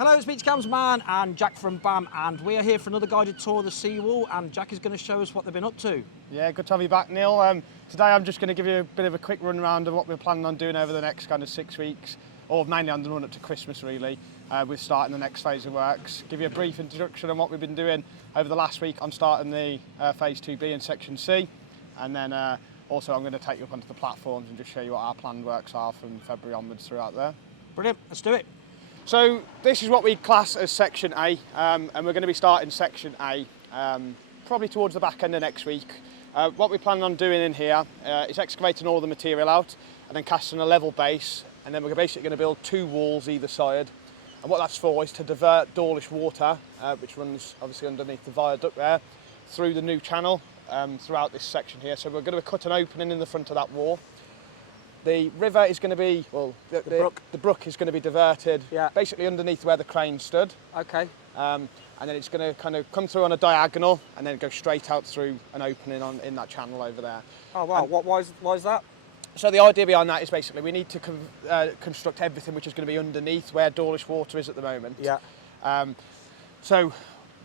Hello, it's Beach Cams Man and Jack from Bam, and we are here for another guided tour of the seawall, and Jack is going to show us what they've been up to. Yeah, good to have you back, Neil. Today I'm just going to give you a bit of a quick run around of what we're planning on doing over the next kind of 6 weeks, or mainly on the run up to Christmas really, with starting the next phase of works. Give you a brief introduction on what we've been doing over the last week on starting the phase 2B in section C, and then also I'm going to take you up onto the platforms and just show you what our planned works are from February onwards throughout there. Brilliant, let's do it. So this is what we class as section A, and we're going to be starting section A probably towards the back end of next week. What we're planning on doing in here is excavating all the material out and then casting a level base, and then we're basically going to build 2 walls either side. And what that's for is to divert Dawlish water, which runs obviously underneath the viaduct there, through the new channel throughout this section here. So we're going to cut an opening in the front of that wall. The river is going to be, well, the brook is going to be diverted basically underneath where the crane stood. Okay. And then it's going to kind of come through on a diagonal and then go straight out through an opening in that channel over there. Oh wow, why is that? So the idea behind that is basically we need to construct everything which is going to be underneath where Dawlish water is at the moment. Yeah. So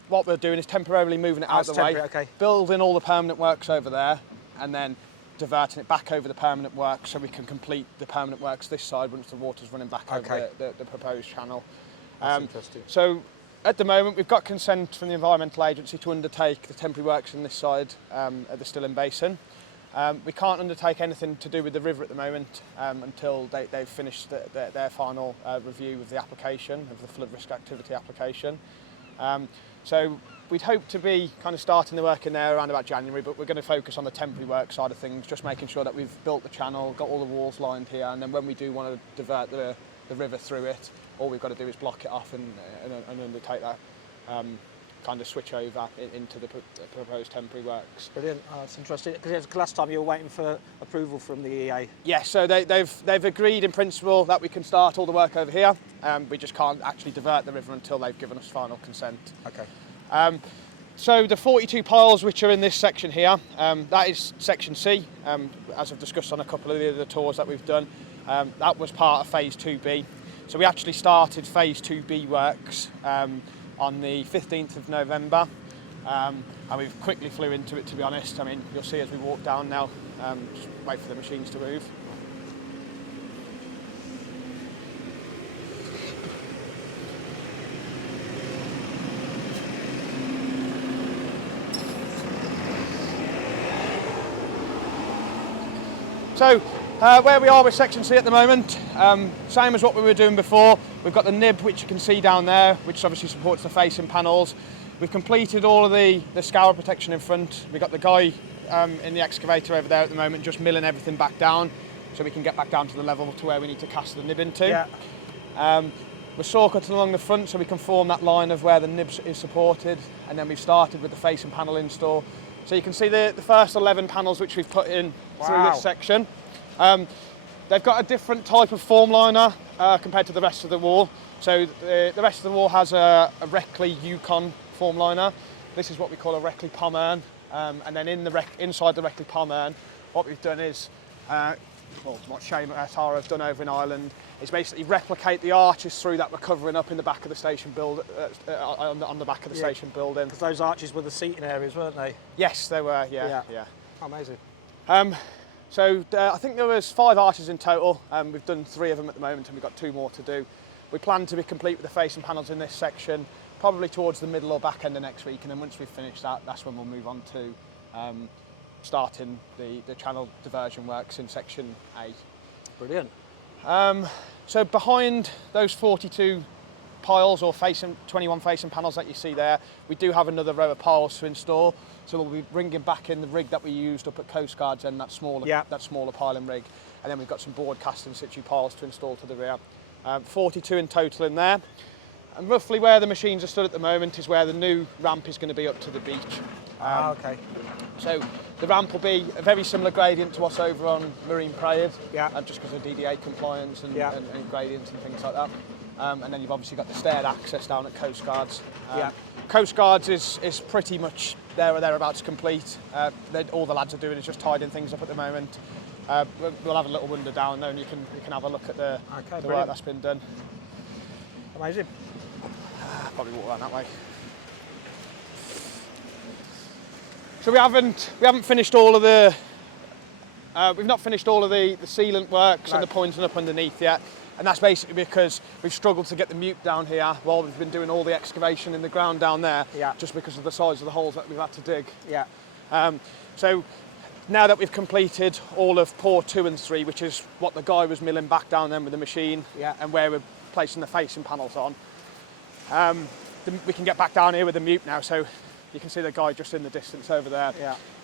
what we're doing is temporarily moving it out of the way, okay. building all the permanent works over there, and then diverting it back over the permanent works so we can complete the permanent works this side once the water's running back over the proposed channel. That's interesting. So at the moment we've got consent from the Environmental Agency to undertake the temporary works on this side of the Stilling Basin. We can't undertake anything to do with the river at the moment until they've finished their final review of the application, of the flood risk activity application. So we'd hope to be kind of starting the work in there around about January, but we're going to focus on the temporary work side of things, just making sure that we've built the channel, got all the walls lined here, and then when we do want to divert the river through it, all we've got to do is block it off and undertake that kind of switch over into the proposed temporary works. Brilliant, that's interesting, because last time you were waiting for approval from the EA. Yes, so they've agreed in principle that we can start all the work over here. We just can't actually divert the river until they've given us final consent. Okay. So the 42 piles which are in this section here, that is section C, as I've discussed on a couple of the other tours that we've done. That was part of phase 2B. So we actually started phase 2B works on the 15th of November, and we've quickly flew into it, to be honest. I mean, you'll see as we walk down now, just wait for the machines to move. So, where we are with section C at the moment, same as what we were doing before. We've got the nib, which you can see down there, which obviously supports the facing panels. We've completed all of the scour protection in front. We've got the guy in the excavator over there at the moment just milling everything back down so we can get back down to the level to where we need to cast the nib into. Yeah. We're saw cutting along the front so we can form that line of where the nib is supported, and then we've started with the facing panel install. So you can see the first 11 panels which we've put in through this section. They've got a different type of form liner compared to the rest of the wall. So the rest of the wall has a Reckley Yukon form liner. This is what we call a Reckley Pommern. And then inside the Reckley Pommern, what we've done is, what Shane Tara have done over in Ireland, is basically replicate the arches through that we're covering up in the back of the station on the back of the station building. Because those arches were the seating areas, weren't they? Yes, they were. Yeah. Amazing. So I think there was 5 arches in total. We've done 3 of them at the moment, and we've got 2 more to do. We plan to be complete with the facing panels in this section probably towards the middle or back end of next week, and then once we've finished that, that's when we'll move on to starting the channel diversion works in section A. Brilliant. So behind those 42 piles or 21 facing panels that you see there, we do have another row of piles to install. So we'll be bringing back in the rig that we used up at Coastguards and that smaller piling rig, and then we've got some board cast in situ piles to install to the rear. 42 in total in there, and roughly where the machines are stood at the moment is where the new ramp is going to be up to the beach. Okay. So the ramp will be a very similar gradient to what's over on Marine Parade, just because of DDA compliance and gradients and things like that. And then you've obviously got the staired access down at Coastguards. Coastguards is pretty much there or thereabouts complete. All the lads are doing is just tidying things up at the moment. We'll have a little window down there, and you can have a look at the work that's been done. Amazing. Probably walk around that way. So we haven't finished all of the we've not finished all of the sealant works and the pointing up underneath yet, and that's basically because we've struggled to get the mute down here while we've been doing all the excavation in the ground down there, just because of the size of the holes that we've had to dig. So now that we've completed all of pour 2 and 3, which is what the guy was milling back down then with the machine, and where we're placing the facing panels on, we can get back down here with the mute now. So you can see the guy just in the distance over there.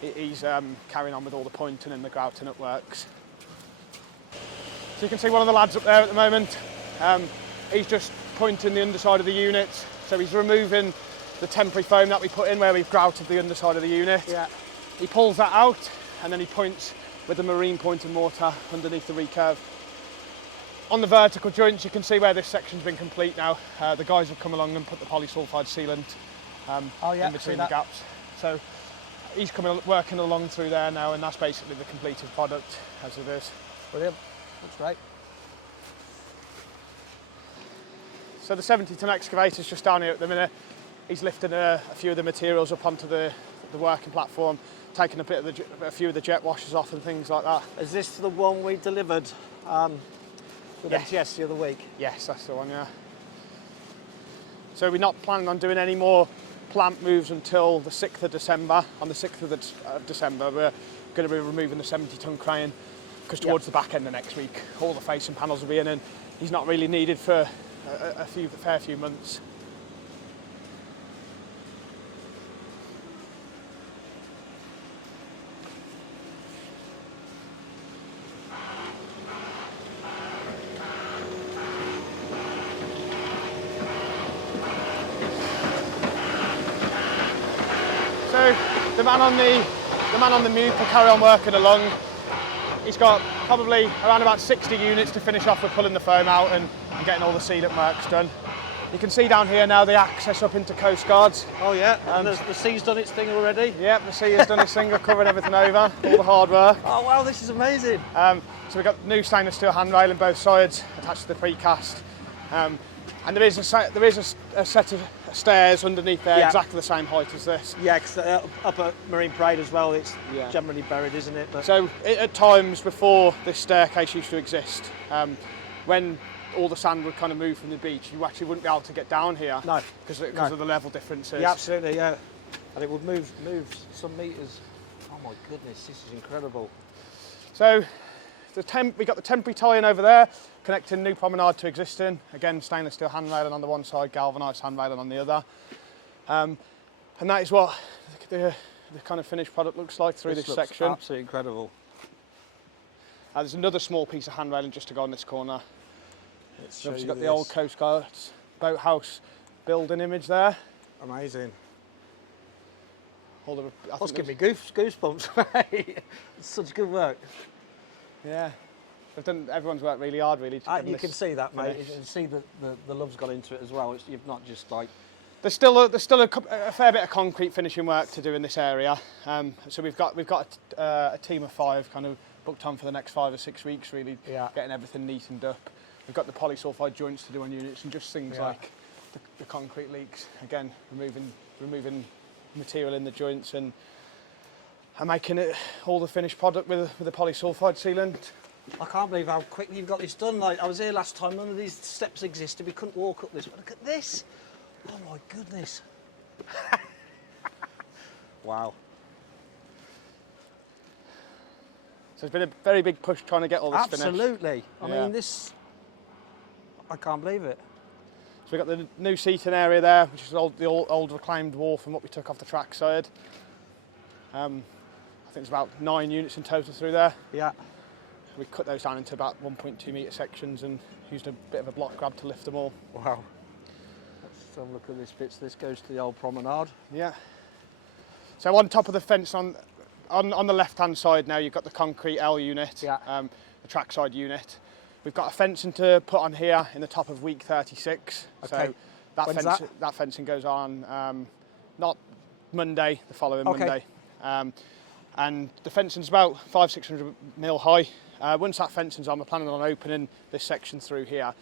He's carrying on with all the pointing and the grouting at works. So you can see one of the lads up there at the moment. He's just pointing the underside of the unit. So he's removing the temporary foam that we put in where we've grouted the underside of the unit. He pulls that out and then he points with the marine pointing mortar underneath the recurve. On the vertical joints, you can see where this section's been complete now. The guys have come along and put the polysulfide sealant in between the gaps. So he's working along through there now, and that's basically the completed product as it is. Brilliant. That's great. So the 70-ton excavator's just down here at the minute. He's lifting a few of the materials up onto the working platform, taking a few of the jet washers off and things like that. Is this the one we delivered with MTS the other week? Yes, that's the one, yeah. So we're not planning on doing any more plant moves until the 6th of December. On the 6th of December, we're going to be removing the 70-ton crane, because towards the back end of next week, all the facing panels will be in, and he's not really needed for a fair few months. So the man on the mute will carry on working along. He's got probably around about 60 units to finish off with pulling the foam out and getting all the sealant works done. You can see down here now the access up into Coastguards. Oh yeah, and the sea's done its thing already? Yep, the sea has done its thing, we're covering everything over, all the hard work. Oh wow, this is amazing. So we've got new stainless steel handrail on both sides attached to the precast. And there is a set of stairs underneath there, exactly the same height as this. Yeah, because up at Marine Parade as well, it's generally buried, isn't it? But so at times before this staircase used to exist, when all the sand would kind of move from the beach, you actually wouldn't be able to get down here. No. Because of the level differences. Yeah, absolutely, yeah. And it would move some metres. Oh my goodness, this is incredible. So we got the temporary tie-in over there, connecting new promenade to existing. Again, stainless steel handrailing on the one side, galvanised handrailing on the other. And that is what the kind of finished product looks like through this section. Absolutely incredible. There's another small piece of handrailing just to go on this corner. Let's Obviously got the old Coastguards boathouse building image there. Amazing. That's giving me goosebumps, mate. It's such good work. Yeah, they've done everyone's worked really hard, really. You can see that, mate. You can see the love's gone into it as well. You've not just like. There's still a fair bit of concrete finishing work to do in this area. So we've got a team of 5 kind of booked on for the next 5 or 6 weeks, really, getting everything neatened up. We've got the polysulfide joints to do on units, and just things like the concrete leaks. Again, removing material in the joints and making it all the finished product with the polysulfide sealant. I can't believe how quickly you've got this done. Like, I was here last time, none of these steps existed. We couldn't walk up this. But look at this. Oh my goodness. Wow. So it's been a very big push trying to get all this finished. Absolutely. I mean, I can't believe it. So we've got the new seating area there, which is the old reclaimed wharf and what we took off the track side. I think it's about 9 units in total through there. Yeah. We cut those down into about 1.2 metre sections and used a bit of a block grab to lift them all. Wow. Let's have a look at this bit. So this goes to the old promenade. Yeah. So on top of the fence on the left-hand side now, you've got the concrete L unit, the trackside unit. We've got a fencing to put on here in the top of week 36. Okay. So that fencing goes on not Monday, the following Monday. And the fencing's about 500-600 mil high. Once that fencing's on, we're planning on opening this section through here.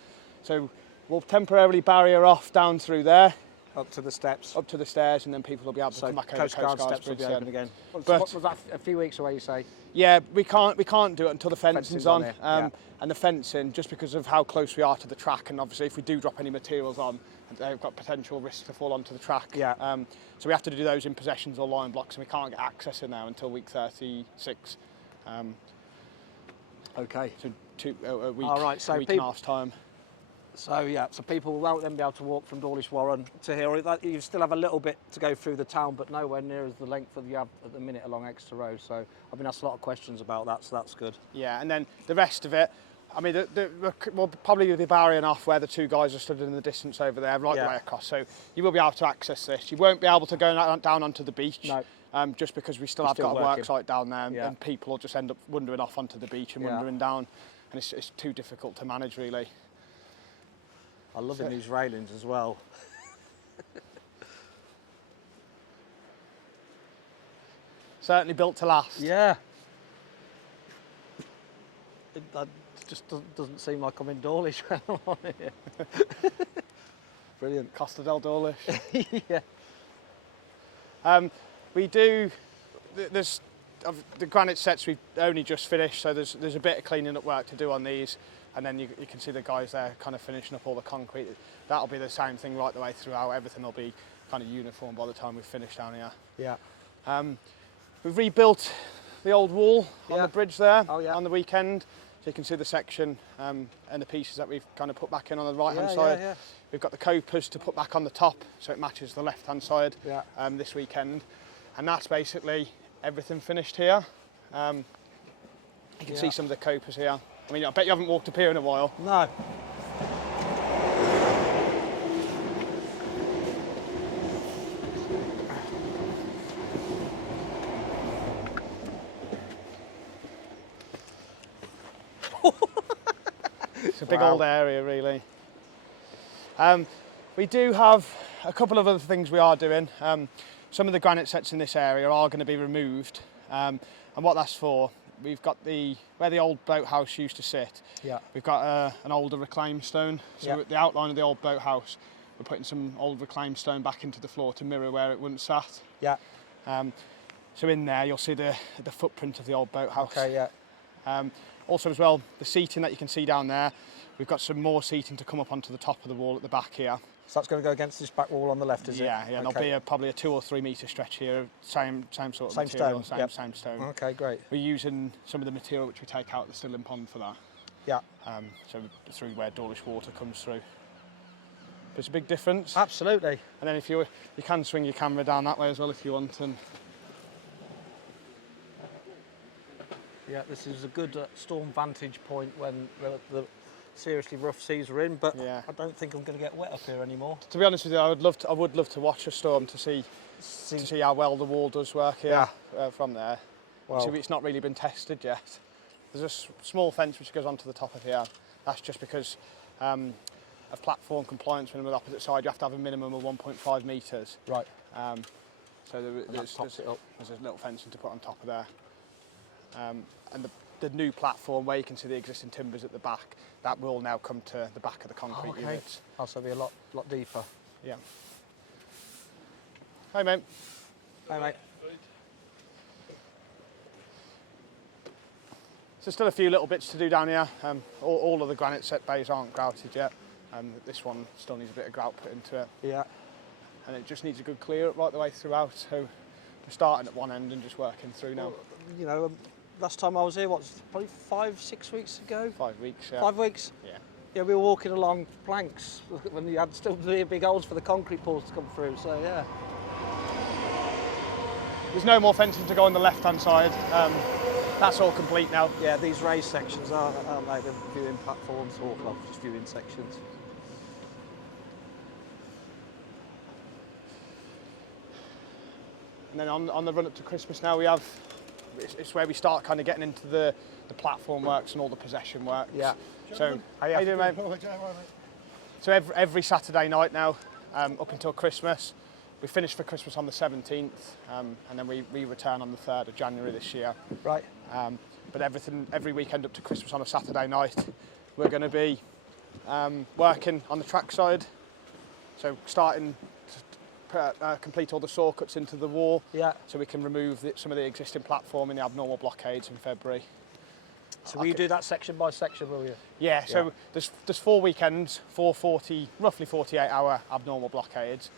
So we'll temporarily barrier off down through there, Up to the steps. up to the stairs, and then people will be able to come back over the Coastguard Coastguards steps will be bridge open then. again. So But- what was that, a few weeks away, you say? Yeah, we can't do it until the fencing's on. here, yeah. And the fencing, just because of how close we are to the track, and obviously if we do drop any materials on, they've got potential risk to fall onto the track. Yeah. So we have to do those in possessions or line blocks, and we can't get access in there until week 36. Okay. So a week, All right, so a week and a people- half's time. So yeah, so people won't then be able to walk from Dawlish Warren to here. You still have a little bit to go through the town, but nowhere near as the length that you have at the minute along Exeter Road. So I've been asked a lot of questions about that, so that's good. Yeah, and then the rest of it, I mean, we'll probably be barriering off where the two guys are stood in the distance over there, right the way across. So you will be able to access this. You won't be able to go down onto the beach, No. just because we still have got a work site down there, Yeah. and people will just end up wandering off onto the beach and wandering down, and it's too difficult to manage, really. I love these railings as well. Certainly built to last. Yeah. That just doesn't seem like I'm in Dawlish when I'm on here. Brilliant. Costa del Dawlish. Yeah. We do. There's the granite sets we've only just finished, so there's a bit of cleaning up work to do on these, and then you can see the guys there kind of finishing up all the concrete. That'll be the same thing right the way throughout. Everything will be kind of uniform by the time we've finished down here. Yeah. We've rebuilt the old wall on Yeah. the bridge there Oh, yeah. on the weekend, so you can see the section and the pieces that we've kind of put back in on the right hand Yeah, side. yeah. We've got the copers to put back on the top, so it matches the left hand side Yeah. this weekend, and that's basically everything finished here. You can see some of the copers here. I mean, I bet you haven't walked up here in a while. No. It's a big old area, really. We do have a couple of other things we are doing. Some of the granite sets in this area are going to be removed, and what that's for, we've got where the old boathouse used to sit. Yeah. We've got an older reclaimed stone. So the outline of the old boathouse, we're putting some old reclaimed stone back into the floor to mirror where it once sat. Yeah. So in there, you'll see the footprint of the old boathouse. Okay. Yeah. Also as well, the seating that you can see down there, we've got some more seating to come up onto the top of the wall at the back here. So that's going to go against this back wall on the left, is it? Yeah, and there'll be probably a 2 or 3 metre stretch here, same sort of Same material, stone, same stone. Okay, great. We're using some of the material which we take out of the Stilling Pond for that. Yeah. So through where Dawlish water comes through. But it's a big difference. Absolutely. And then if you can swing your camera down that way as well if you want. And Yeah, this is a good storm vantage point when the seriously rough seas are in, but Yeah. I don't think I'm going to get wet up here anymore. to be honest with you, I would love to watch a storm to see how well the wall does work here from there. Well, So it's not really been tested yet. There's a small fence which goes onto the top of here. That's just because of platform compliance when we're on the opposite side. You have to have a minimum of 1.5 metres. right. So there's tops it up. a little fencing to put on top of there. And the new platform where you can see the existing timbers at the back, that will now come to the back of the concrete units. Oh, so it'll be a lot deeper. Yeah. Hi, mate. Hey, mate. So still a few little bits to do down here. All of the granite set bays aren't grouted yet. This one still needs a bit of grout put into it. Yeah. And it just needs a good clear up right the way throughout. So we're starting at one end and just working through now. You know, last time I was here, probably 5-6 weeks ago? 5 weeks, yeah. 5 weeks? Yeah. Yeah, we were walking along planks when you had still big holes for the concrete pours to come through, so yeah. There's no more fencing to go on the left-hand side. That's all complete now. Yeah, these raised sections aren't they? The viewing platforms, or well, just viewing sections. And then on the run up to Christmas now, we have, it's where we start kind of getting into the platform works and all the possession works. Yeah. So, how you doing, mate? So every Saturday night now, up until Christmas, we finish for Christmas on the 17th, and then we return on the 3rd of January this year. Right. But every weekend up to Christmas on a Saturday night, we're going to be working on the track side. So starting complete all the saw cuts into the wall, Yeah. so we can remove some of the existing platform in the abnormal blockades in February. So will you do that section by section, will you? Yeah, so there's 4 weekends, roughly 48-hour abnormal blockades,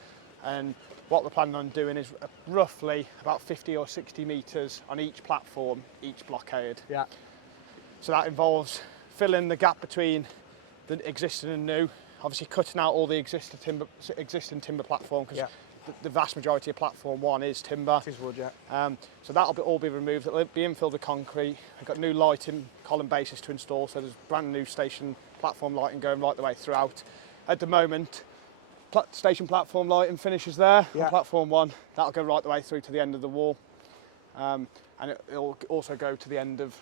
and what we're planning on doing is roughly about 50 or 60 metres on each platform, each blockade. Yeah. So that involves filling the gap between the existing and new, obviously cutting out all the existing timber platform, because the vast majority of platform 1 is timber. It is wood, yeah. So that'll all be removed. It'll be infilled with concrete. We've got new lighting column bases to install, so there's brand new station platform lighting going right the way throughout. At the moment, station platform lighting finishes there on platform 1. That'll go right the way through to the end of the wall, and it'll also go to the end of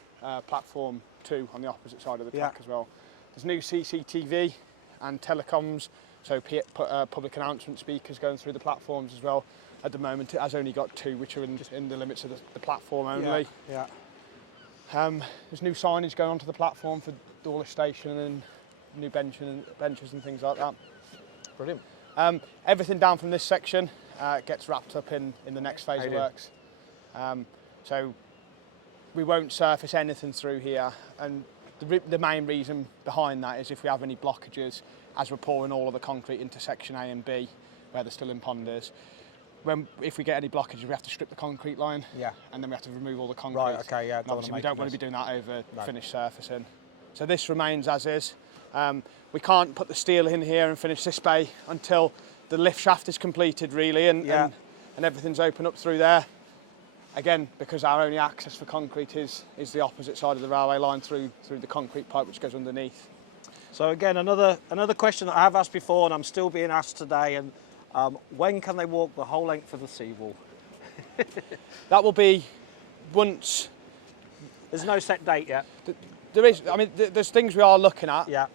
platform 2 on the opposite side of the track as well. There's new CCTV and telecoms, so public announcement speakers going through the platforms as well. At the moment, it has only got 2, which are in the limits of the platform only. Yeah. There's new signage going onto the platform for Dawlish Station, and new benches and things like that. Brilliant. Everything down from this section gets wrapped up in the next phase of works. So we won't surface anything through here, and the main reason behind that is if we have any blockages as we're pouring all of the concrete into section A and B, where the still in pond is. If we get any blockages, we have to strip the concrete line, and then we have to remove all the concrete. Right, okay, yeah. Obviously, we don't want to be doing that over finished surfacing. So this remains as is. We can't put the steel in here and finish this bay until the lift shaft is completed, really, and everything's open up through there. Again, because our only access for concrete is the opposite side of the railway line through the concrete pipe which goes underneath. So again, another question that I have asked before, and I'm still being asked today, and when can they walk the whole length of the seawall? That will be once. There's no set date yet. There is. I mean, there's things we are looking at. Yeah.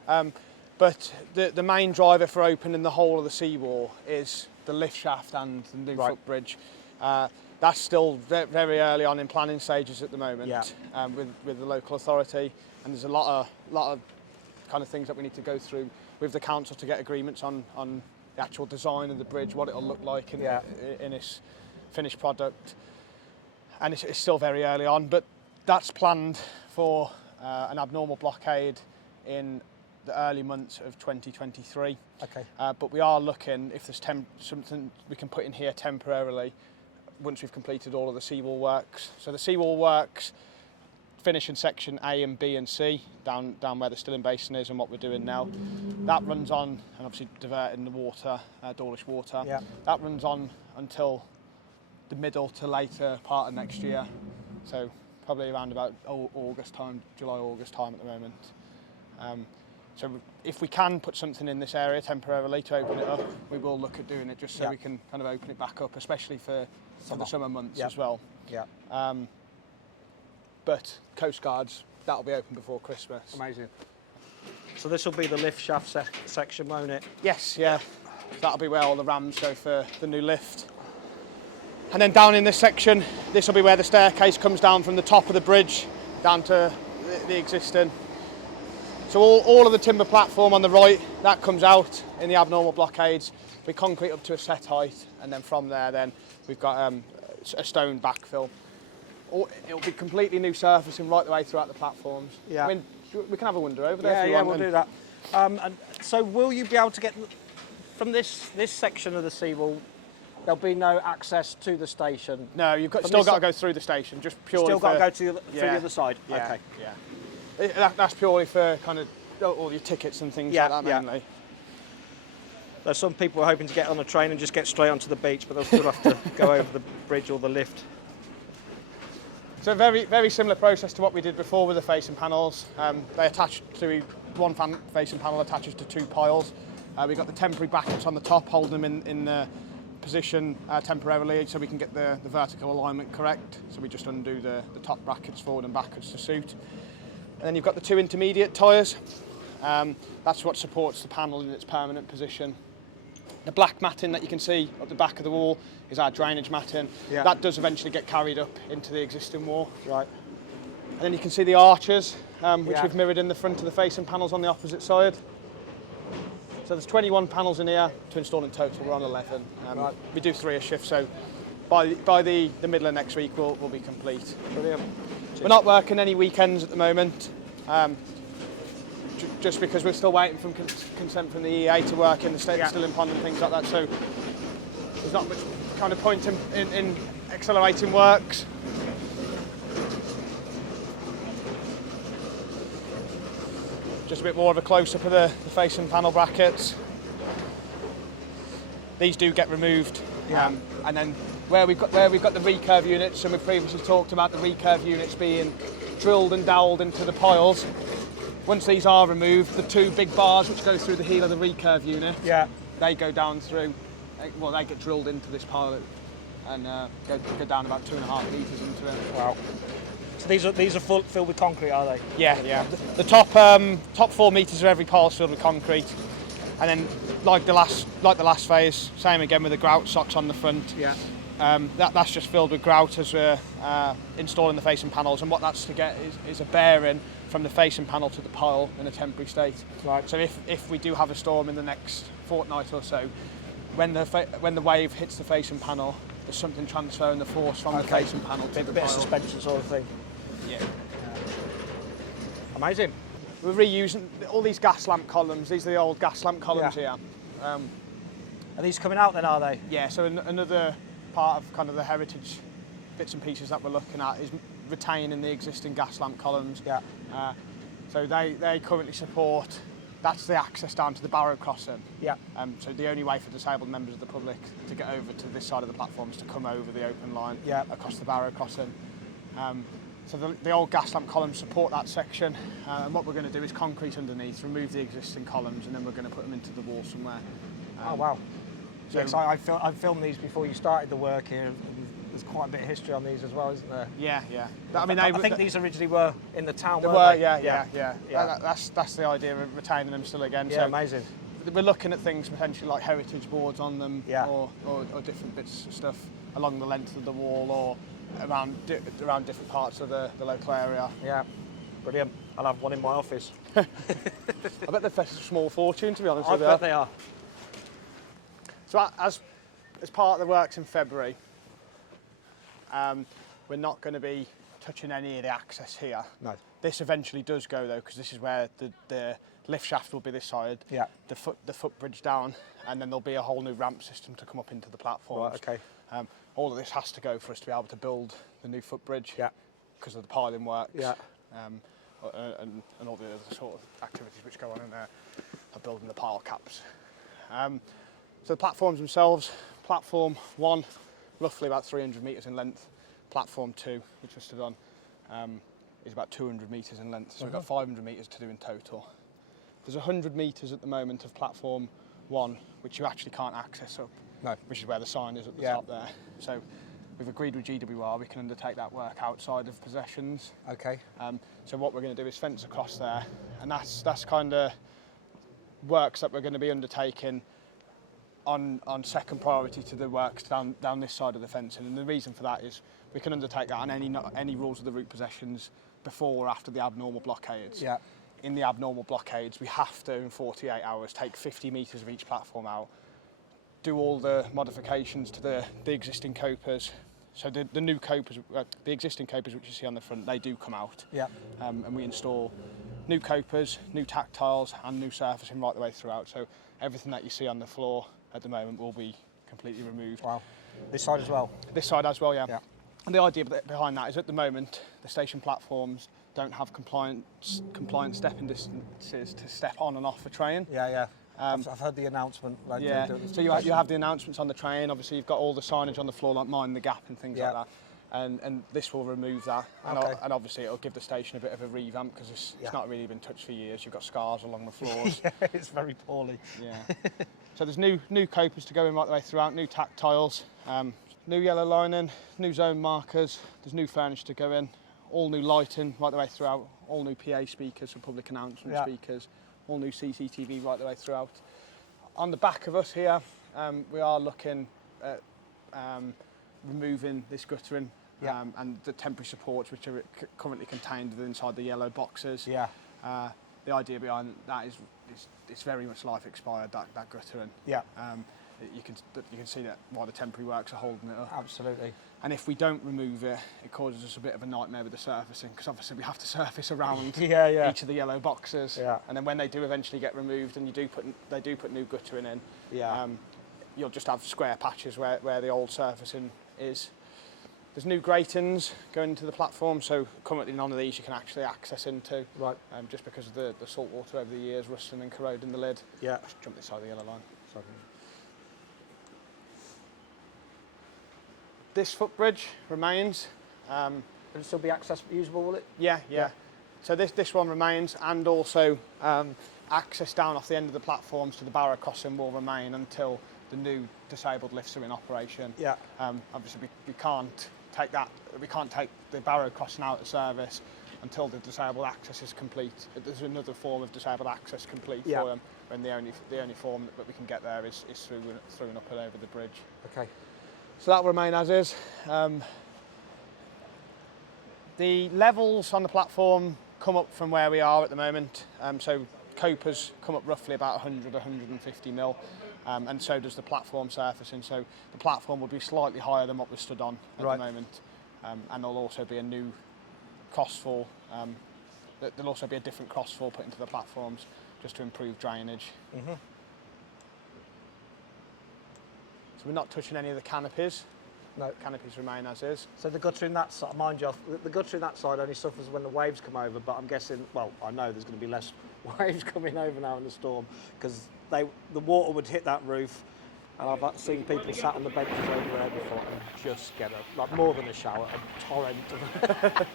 But the main driver for opening the whole of the seawall is the lift shaft and the new footbridge. That's still very early on in planning stages at the moment, with the local authority, and there's a lot of kind of things that we need to go through with the council to get agreements on the actual design of the bridge, what it'll look like in its finished product, and it's still very early on, but that's planned for an abnormal blockade in the early months of 2023. Okay. But we are looking if there's something we can put in here temporarily once we've completed all of the seawall works. So the seawall works finish in section A and B and C, down where the Stilling Basin is and what we're doing now. That runs on, and obviously diverting the water, Dawlish water. Yeah. That runs on until the middle to later part of next year. So probably around about August time, July, August time at the moment. So if we can put something in this area temporarily to open it up, we will look at doing it just so we can kind of open it back up, especially for the summer months as well. Yeah. But Coastguards, that'll be open before Christmas. Amazing. So this will be the lift shaft section, won't it? Yes, yeah. That'll be where all the rams go for the new lift. And then down in this section, this will be where the staircase comes down from the top of the bridge down to the existing. So all of the timber platform on the right, that comes out in the abnormal blockades. We concrete up to a set height, and then from there then we've got a stone backfill. It'll be completely new surfacing right the way throughout the platforms. Yeah. I mean, we can have a wander over there if you want. Yeah, we'll do that. And so will you be able to get, from this section of the seawall, there'll be no access to the station? No, you've still got to go through the station, just purely Still got to go through the other side? Yeah, okay. Yeah. That's purely for kind of all your tickets and things like that mainly. There's some people are hoping to get on a train and just get straight onto the beach, but they'll still have to go over the bridge or the lift. So a very, very similar process to what we did before with the facing panels. They attach to one facing panel attaches to 2 piles. We've got the temporary brackets on the top, holding them in the position temporarily so we can get the vertical alignment correct. So we just undo the top brackets forward and backwards to suit. And then you've got the 2 intermediate tyres. That's what supports the panel in its permanent position. The black matting that you can see at the back of the wall is our drainage matting. Yeah. That does eventually get carried up into the existing wall. Right. And then you can see the arches, which we've mirrored in the front of the facing panels on the opposite side. So there's 21 panels in here to install in total. We're on 11. Right. We do 3 a shift, so by the middle of next week we'll be complete. Brilliant. We're not working any weekends at the moment, just because we're still waiting for consent from the EA to work in the still in pond and things like that. So there's not much kind of point in accelerating works. Just a bit more of a close-up of the facing panel brackets. These do get removed, and then where we've got the recurve units, and we've previously talked about the recurve units being drilled and dowelled into the piles. Once these are removed, the 2 big bars which go through the heel of the recurve unit, they go down through. Well, they get drilled into this pile and go down about 2.5 metres into it. Wow. So these are filled with concrete, are they? Yeah. The top 4 metres of every pile is filled with concrete, and then like the last phase, same again with the grout socks on the front. Yeah. That's just filled with grout as we're installing the facing panels, and what that's to get is a bearing from the facing panel to the pile in a temporary state. Right. So if we do have a storm in the next fortnight or so, when the wave hits the facing panel, there's something transferring the force from the facing panel to the bit pile. of suspension sort of thing. Yeah. Amazing. We're reusing all these gas lamp columns. These are the old gas lamp columns here. Are these coming out then, are they? Yeah, so another part of kind of the heritage bits and pieces that we're looking at is retaining the existing gas lamp columns. Yeah. So they currently support, that's the access down to the barrow crossing. Yeah. So the only way for disabled members of the public to get over to this side of the platform is to come over the open line across the barrow crossing. So the old gas lamp columns support that section, and what we're going to do is concrete underneath, remove the existing columns, and then we're going to put them into the wall somewhere. Oh wow. So I filmed these before you started the work here. There's quite a bit of history on these as well, isn't there? Yeah. I think these originally were in the town. They weren't were, they? yeah. That's the idea of retaining them still again. Yeah, so amazing. We're looking at things potentially like heritage boards on them, or different bits of stuff along the length of the wall, or around different parts of the local area. Yeah, brilliant. I'll have one in my office. I bet they're a small fortune, to be honest with you. I bet they are. So as part of the works in February, we're not going to be touching any of the access here. No. This eventually does go though, because this is where the lift shaft will be this side. Yeah. The footbridge down, and then there'll be a whole new ramp system to come up into the platforms. Right. Okay. All of this has to go for us to be able to build the new footbridge. Yeah. Because of the piling works. Yeah. And all the other sort of activities which go on in there, are building the pile caps. So the platforms themselves, platform 1, roughly about 300 metres in length. Platform 2, which we're stood on, is about 200 metres in length. So we've got 500 metres to do in total. There's 100 metres at the moment of platform 1, which you actually can't access up. No. Which is where the sign is at the top there. So we've agreed with GWR we can undertake that work outside of possessions. Okay. So what we're going to do is fence across there, and that's kind of works that we're going to be undertaking on second priority to the works down this side of the fencing. And the reason for that is we can undertake that on any rules of the route possessions before or after the abnormal blockades. Yeah. In the abnormal blockades, we have to, in 48 hours, take 50 metres of each platform out, do all the modifications to the existing copers. So the new copers, the existing copers which you see on the front, they do come out. Yeah. And we install new copers, new tactiles, and new surfacing right the way throughout. So everything that you see on the floor at the moment will be completely removed. Wow. This side as well? This side as well, yeah. And the idea behind that is at the moment, the station platforms don't have compliant stepping distances to step on and off a train. Yeah. I've heard the announcement. So you have the announcements on the train. Obviously, you've got all the signage on the floor, like Mind the Gap and things like that. And this will remove that. And obviously, it'll give the station a bit of a revamp, because it's not really been touched for years. You've got scars along the floors. It's very poorly. Yeah. So there's new copers to go in right the way throughout, new tactiles, new yellow lining, new zone markers. There's new furniture to go in, all new lighting right the way throughout, all new PA speakers for public announcement speakers, all new CCTV right the way throughout. On the back of us here, we are looking at removing this guttering and the temporary supports which are currently contained inside the yellow boxes. Yeah. The idea behind that is it's very much life expired, that gutter, and Yeah. you can see that while the temporary works are holding it up. Absolutely. And if we don't remove it, it causes us a bit of a nightmare with the surfacing, because obviously we have to surface around Yeah. each of the yellow boxes. Yeah. And then when they do eventually get removed, and they do put new guttering in, Yeah. you'll just have square patches where the old surfacing is. There's new gratings going into the platform, so currently none of these you can actually access into. Right. Just because of the salt water over the years rustling and corroding the lid. Yeah. Just jump this side of the yellow line. Sorry. This footbridge remains. Will it still be usable, will it? Yeah. So this one remains, and also access down off the end of the platforms to the barrow crossing will remain until the new disabled lifts are in operation. Yeah. Obviously we can't take the barrow crossing out of service until the disabled access is complete. There's another form of disabled access complete for them, when the only form that we can get there is through and up and over the bridge. Okay. So that will remain as is. The levels on the platform come up from where we are at the moment. So copers come up roughly about 150 mil, and so does the platform surfacing. So the platform will be slightly higher than what we're stood on at the moment, and there'll also be a new crossfall. There'll also be a different crossfall put into the platforms just to improve drainage. Mm-hmm. So we're not touching any of the canopies. No. Canopies remain as is. So the gutter in that side, mind you, the gutter in that side only suffers when the waves come over, but I'm guessing, well, I know there's going to be less waves coming over now in the storm, because the water would hit that roof, and I've seen people sat on the benches over there before and just get more than a shower, a torrent of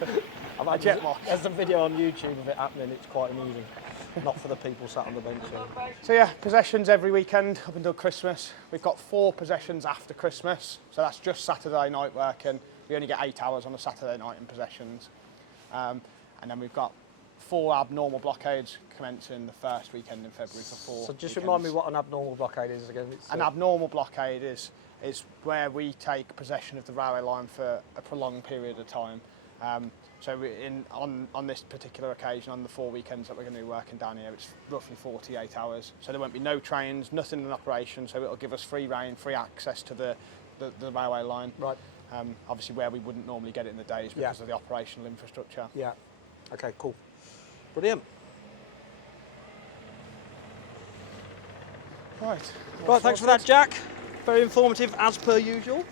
I've had jet mock. There's a video on YouTube of it happening, it's quite amusing. Not for the people sat on the bench. So yeah, possessions every weekend up until Christmas. We've got 4 possessions after Christmas, so that's just Saturday night working. We only get 8 hours on a Saturday night in possessions. And then we've got 4 abnormal blockades commencing the first weekend in February for 4 So just weekends. remind me what an abnormal blockade is again. An abnormal blockade is where we take possession of the railway line for a prolonged period of time. So on this particular occasion, on the 4 weekends that we're going to be working down here, it's roughly 48 hours. So there won't be no trains, nothing in operation, so it'll give us free rein, free access to the railway line. Right. Obviously where we wouldn't normally get it in the days because of the operational infrastructure. Yeah. Okay, cool. Brilliant. Right. Right, thanks for that, Jack. Very informative as per usual.